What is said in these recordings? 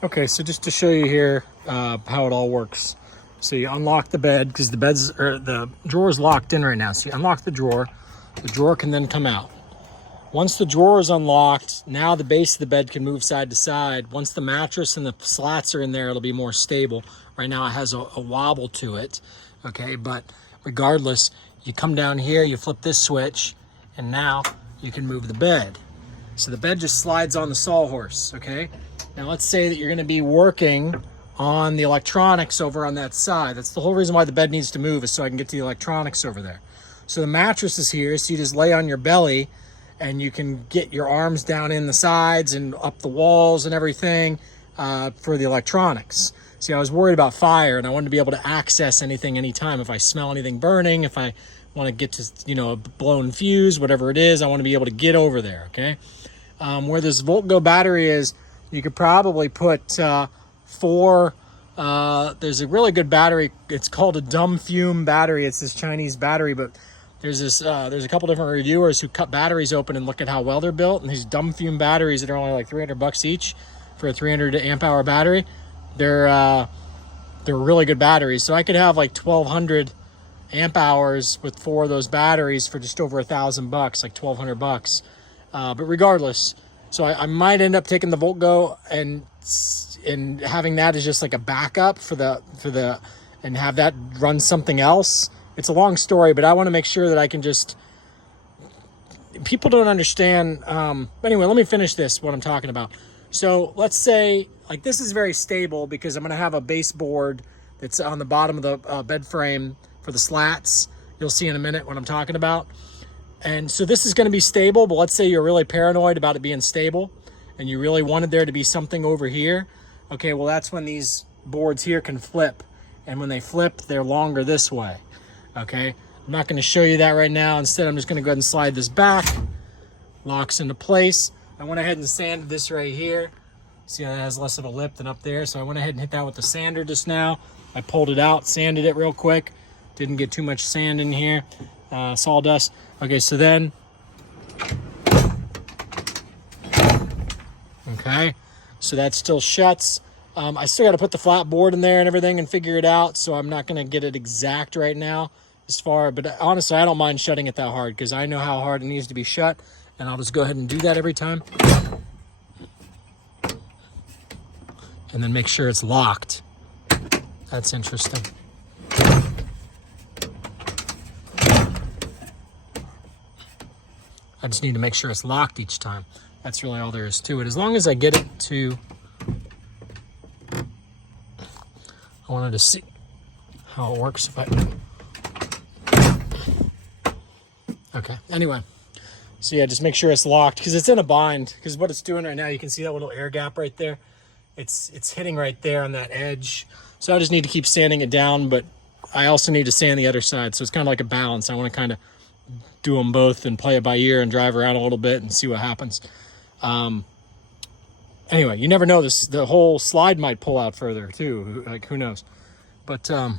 Okay, so just to show you here how it all works. So you unlock the bed because the drawer is locked in right now. So you unlock the drawer can then come out. Once the drawer is unlocked, now the base of the bed can move side to side. Once the mattress and the slats are in there, it'll be more stable. Right now it has a wobble to it, okay? But regardless, you come down here, you flip this switch, and now you can move the bed. So the bed just slides on the sawhorse, okay? Now let's say that you're gonna be working on the electronics over on that side. That's the whole reason why the bed needs to move, is so I can get to the electronics over there. So the mattress is here, so you just lay on your belly and you can get your arms down in the sides and up the walls and everything for the electronics. See, I was worried about fire and I wanted to be able to access anything anytime. If I smell anything burning, if I want to get to, you know, a blown fuse, whatever it is, I want to be able to get over there, okay? Where this VoltGo battery is, you could probably put there's a really good battery. It's called a dumb fume battery. It's this Chinese battery, but there's a couple different reviewers who cut batteries open and look at how well they're built. And these dumb fume batteries that are only like $300 each for a 300 amp hour battery, they're really good batteries. So I could have like 1,200 amp hours with 4 of those batteries for just over $1,000, like $1,200. But regardless, so I might end up taking the VoltGo and having that as just like a backup for the and have that run something else. It's a long story, but I want to make sure that I can just, people don't understand. Anyway, let me finish this, what I'm talking about. So let's say, like, this is very stable because I'm going to have a baseboard that's on the bottom of the bed frame for the slats. You'll see in a minute what I'm talking about. And so this is going to be stable, but let's say you're really paranoid about it being stable and you really wanted there to be something over here. Okay, well, that's when these boards here can flip. And when they flip, they're longer this way. Okay, I'm not going to show you that right now. Instead, I'm just going to go ahead and slide this back. Locks into place. I went ahead and sanded this right here. See how that has less of a lip than up there? So I went ahead and hit that with the sander just now. I pulled it out, sanded it real quick. Didn't get too much sand in here. Sawdust. Okay, so then, okay, so that still shuts. I still got to put the flat board in there and everything and figure it out, so I'm not going to get it exact right now but honestly, I don't mind shutting it that hard because I know how hard it needs to be shut, and I'll just go ahead and do that every time. And then make sure it's locked. That's interesting. I just need to make sure it's locked each time. That's really all there is to it. As long as I get it to, I wanted to see how it works if I, okay, anyway. So yeah, just make sure it's locked because it's in a bind, because what it's doing right now, you can see that little air gap right there. It's hitting right there on that edge. So I just need to keep sanding it down, but I also need to sand the other side. So it's kind of like a balance. I want to kind of do them both and play it by ear and drive around a little bit and see what happens. Anyway, you never know, the whole slide might pull out further too, like who knows. But I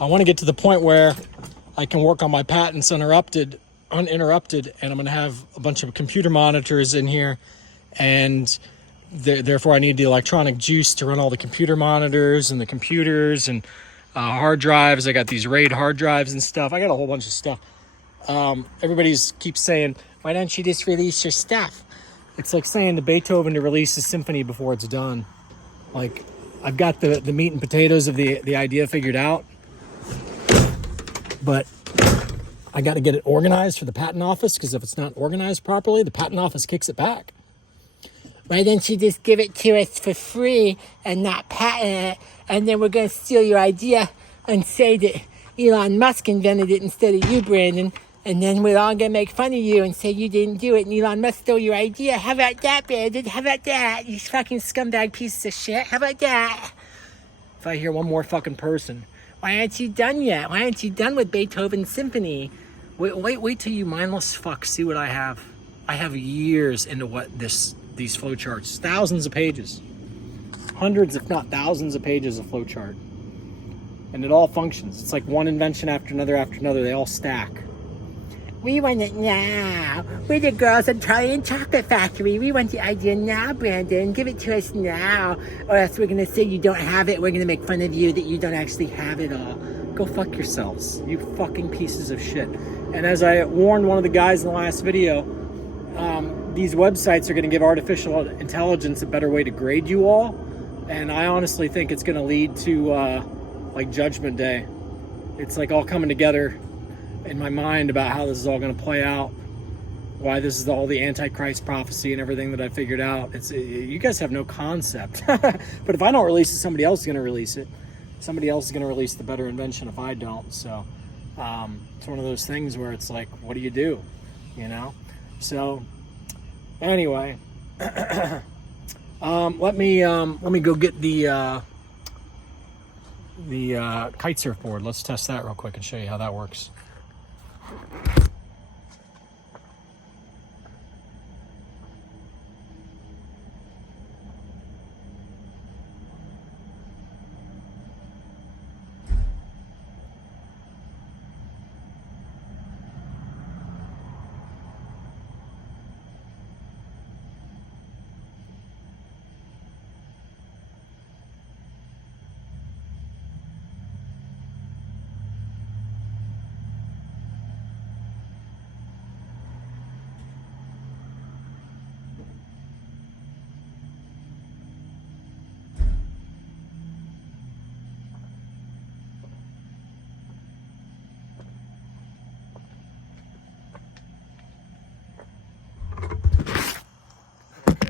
want to get to the point where I can work on my patents uninterrupted, and I'm going to have a bunch of computer monitors in here, and therefore I need the electronic juice to run all the computer monitors and the computers and hard drives. I got these RAID hard drives and stuff. I got a whole bunch of stuff. Everybody's keeps saying, why don't you just release your stuff? It's like saying to Beethoven to release a symphony before it's done. Like, I've got the meat and potatoes of the idea figured out, but I got to get it organized for the patent office, because if it's not organized properly, the patent office kicks it back. Why don't you just give it to us for free and not patent it, and then we're going to steal your idea and say that Elon Musk invented it instead of you, Brandon, and then we're all going to make fun of you and say you didn't do it and Elon Musk stole your idea. How about that, Brandon? How about that? You fucking scumbag pieces of shit. How about that? If I hear one more fucking person, why aren't you done yet? Why aren't you done with Beethoven's symphony? Wait till you mindless fucks see what I have. I have years into what these flowcharts, thousands of pages, hundreds if not thousands of pages of flowchart, and it all functions. It's like one invention after another, they all stack. We want it now. We're the girls at Charlie and Chocolate Factory. We want the idea now, Brandon. Give it to us now. Or else we're going to say you don't have it. We're going to make fun of you that you don't actually have it all. Go fuck yourselves, you fucking pieces of shit. And as I warned one of the guys in the last video, these websites are going to give artificial intelligence a better way to grade you all. And I honestly think it's going to lead to like Judgment Day. It's like all coming together in my mind about how this is all going to play out, why this is all the Antichrist prophecy and everything that I figured out. You guys have no concept. But if I don't release it, somebody else is going to release it. Somebody else is going to release the better invention if I don't. So it's one of those things where it's like, what do you do? You know? So anyway, let me go get the kite surfboard. Let's test that real quick and show you how that works.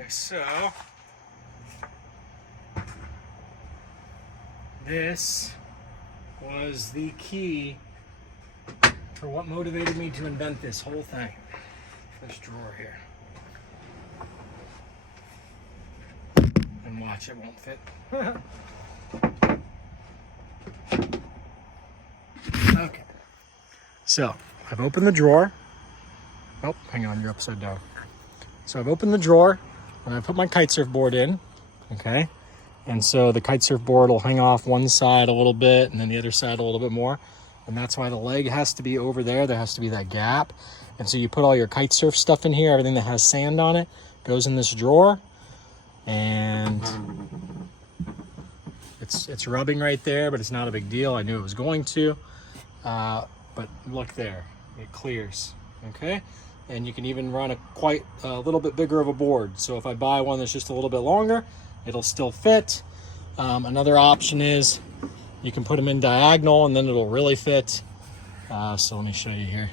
So this was the key for what motivated me to invent this whole thing. This drawer here. And watch, it won't fit. Okay. So I've opened the drawer. Oh, hang on, you're upside down. So I've opened the drawer and I put my kite surf board in, okay? And so the kite surf board will hang off one side a little bit and then the other side a little bit more. And that's why the leg has to be over there. There has to be that gap. And so you put all your kite surf stuff in here, everything that has sand on it goes in this drawer. And it's rubbing right there, but it's not a big deal. I knew it was going to. But look there, it clears, okay? And you can even run quite a little bit bigger of a board. So if I buy one that's just a little bit longer, it'll still fit. Another option is you can put them in diagonal and then it'll really fit. So let me show you here.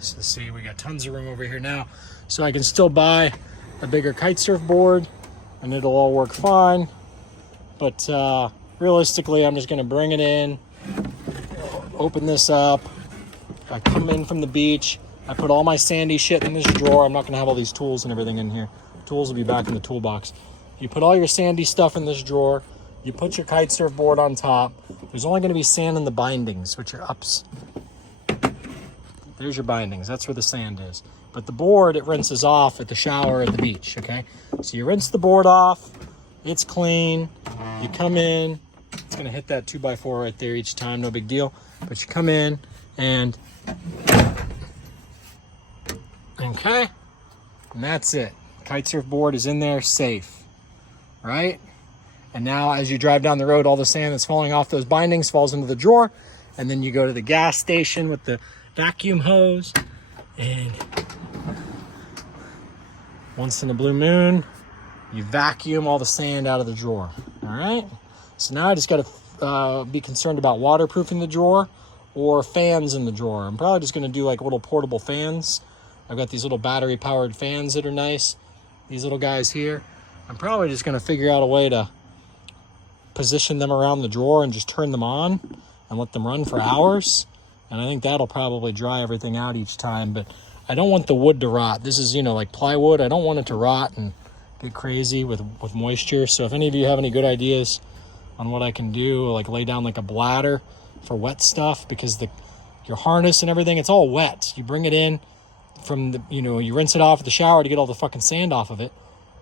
So see, we got tons of room over here now. So I can still buy a bigger kite surf board and it'll all work fine. But realistically, I'm just gonna bring it in, open this up. I come in from the beach. I put all my sandy shit in this drawer. I'm not gonna have all these tools and everything in here. Tools will be back in the toolbox. You put all your sandy stuff in this drawer. You put your kite surf board on top. There's only gonna be sand in the bindings, which are ups. There's your bindings. That's where the sand is. But the board, it rinses off at the shower at the beach, okay? So you rinse the board off. It's clean. You come in. It's going to hit that 2x4 right there each time. No big deal. But you come in and... Okay? And that's it. Kite surf board is in there safe. Right? And now as you drive down the road, all the sand that's falling off those bindings falls into the drawer. And then you go to the gas station with the vacuum hose, and once in a blue moon, you vacuum all the sand out of the drawer. All right. So now I just got to be concerned about waterproofing the drawer or fans in the drawer. I'm probably just going to do like little portable fans. I've got these little battery powered fans that are nice. These little guys here. I'm probably just going to figure out a way to position them around the drawer and just turn them on and let them run for hours. And I think that'll probably dry everything out each time. But I don't want the wood to rot. This is, like plywood. I don't want it to rot and get crazy with moisture. So if any of you have any good ideas on what I can do, like lay down like a bladder for wet stuff, because your harness and everything, it's all wet. You bring it in, from the, you know, you rinse it off at the shower to get all the fucking sand off of it.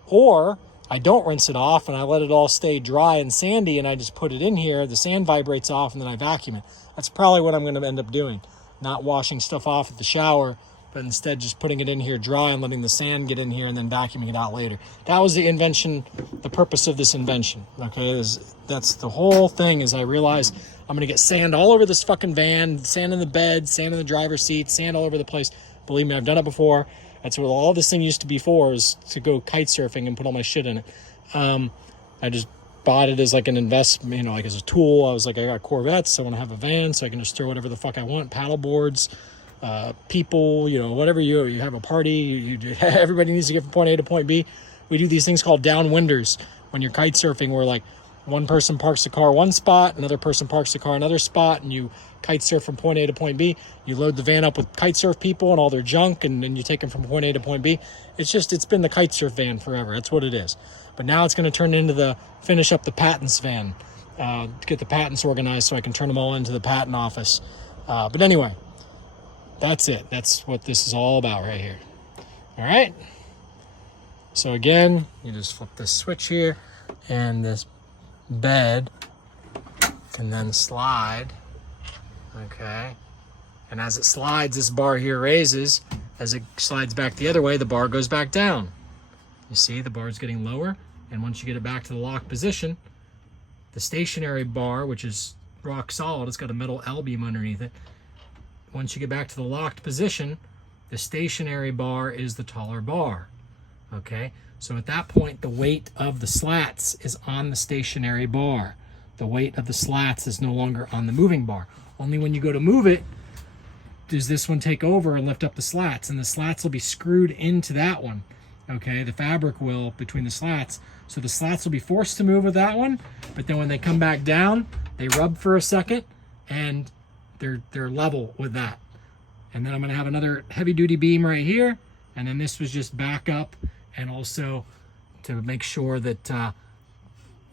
Or I don't rinse it off and I let it all stay dry and sandy and I just put it in here, the sand vibrates off and then I vacuum it. That's probably what I'm going to end up doing. Not washing stuff off at the shower, but instead just putting it in here dry and letting the sand get in here and then vacuuming it out later. That was the invention, the purpose of this invention, okay? That's the whole thing, is I realized I'm gonna get sand all over this fucking van, sand in the bed, sand in the driver's seat, sand all over the place. Believe me, I've done it before. That's what all this thing used to be for, is to go kite surfing and put all my shit in it. I just bought it as like an investment, you know, like as a tool. I was like, I got Corvettes, I want to have a van, so I can just throw whatever the fuck I want, paddle boards, people, you know, whatever you have a party, everybody needs to get from point A to point B. We do these things called downwinders when you're kite surfing, where like one person parks the car one spot, another person parks the car another spot, and you kite surf from point A to point B. You load the van up with kite surf people and all their junk, and then you take them from point A to point B. It's been the kite surf van forever. That's what it is. But now it's going to turn into the finish up the patents van, to get the patents organized so I can turn them all into the patent office. But anyway, that's it. That's what this is all about right here. All right. So again, you just flip this switch here, and this bed can then slide. Okay. And as it slides, this bar here raises. As it slides back the other way, the bar goes back down. You see, the bar is getting lower. And once you get it back to the locked position, the stationary bar, which is rock solid, it's got a metal L-beam underneath it. Once you get back to the locked position, the stationary bar is the taller bar. Okay, so at that point, the weight of the slats is on the stationary bar. The weight of the slats is no longer on the moving bar. Only when you go to move it, does this one take over and lift up the slats, and the slats will be screwed into that one. Okay, the fabric will between the slats. So the slats will be forced to move with that one, but then when they come back down, they rub for a second, and they're level with that. And then I'm gonna have another heavy duty beam right here, and then this was just back up, and also to make sure that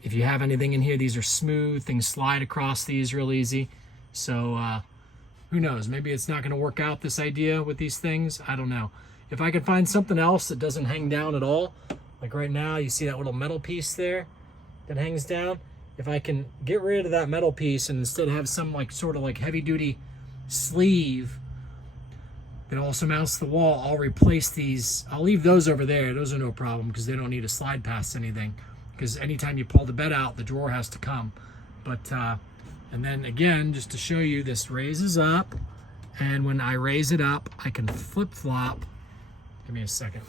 if you have anything in here, these are smooth, things slide across these real easy. So who knows, maybe it's not gonna work out, this idea with these things, I don't know. If I could find something else that doesn't hang down at all, like right now, you see that little metal piece there that hangs down? If I can get rid of that metal piece and instead have some like sort of like heavy duty sleeve that also mounts the wall, I'll replace these. I'll leave those over there. Those are no problem because they don't need to slide past anything, because anytime you pull the bed out, the drawer has to come. But and then again, just to show you, this raises up, and when I raise it up, I can flip flop. Give me a second.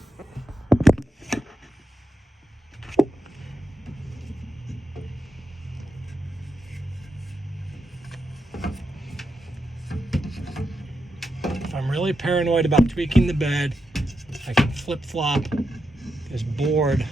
If I'm really paranoid about tweaking the bed, I can flip flop this board